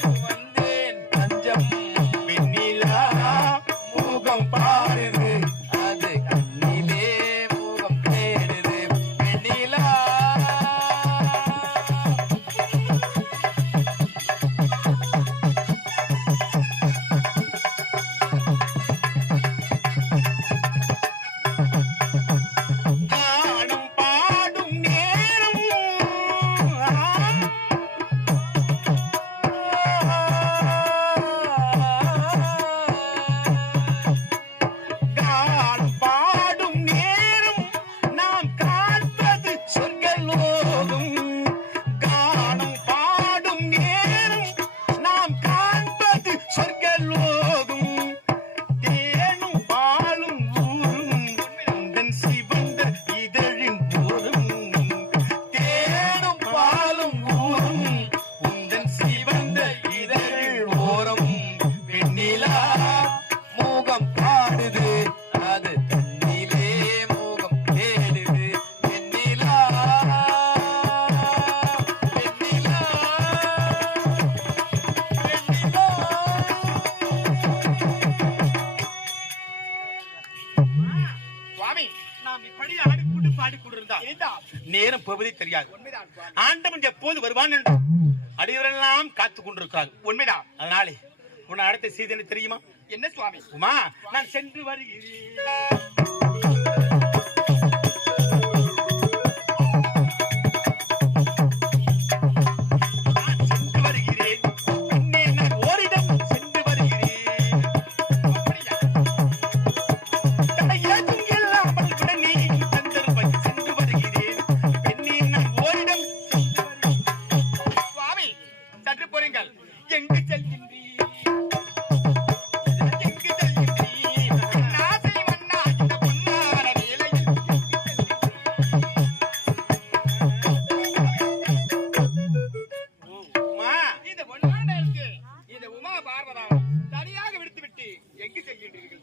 வந்தேன் தஞ்சம் வெண்ணிலா முகம் பாருது அது கண்ணிலே முகம் தேடுது வெண்ணிலா. நேரம் போவதே தெரியாது. ஆண்டவன் எப்போது வருவான் என்று அடியவரெல்லாம் காத்துக் கொண்டிருக்கிறார். உண்மைதான். அதனாலே உன்னை அடுத்த செய்தி தெரியுமா? என்ன சுவாமி? உமா, நான் சென்று வருகிறேன்.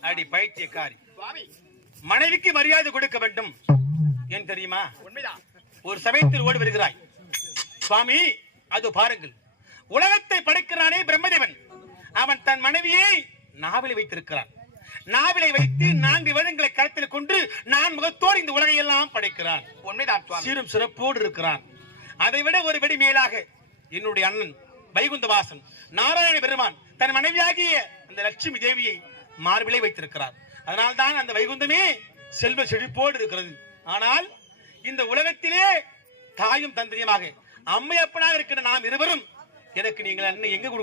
அடி பைத்தியக்காரி, மனைவிக்கு மரியாதை கொடுக்க வேண்டும் ஏன் தெரியுமா? உண்மைதான். ஒரு சமயத்தில் ஓடி வருகிறாய் சுவாமி. அது பாருங்கள், உலகத்தை படைக்கிறானே பிரம்மதேவன், அவன் தன் மனைவியை நாவிலை வைத்திருக்கிறான். நாவிலை வைத்து 4 வேதங்களை கருத்தில் கொண்டு நான் முகத்தோடு இந்த உலகை எல்லாம் படைக்கிறான். உண்மைதான். சீரும் சிறப்போடு இருக்கிறான். அதை விட ஒரு வெடி மேலாக என்னுடைய அண்ணன் வைகுந்தவாசன் நாராயண பெருமான் தன் மனைவியாகிய அந்த லட்சுமி தேவியை மார்பிலை வைத்திருக்கிறார். அதனால்தான் அந்த வைகுந்தமே செல்வ செழிப்போடு இருக்கிறது. ஆனால் இந்த உலகத்திலே தாயும் தந்திரியமாக அம்மையப்பனாக இருக்கிற நாம் இருவரும் எனக்கு நீங்கள் எங்க கொடுக்க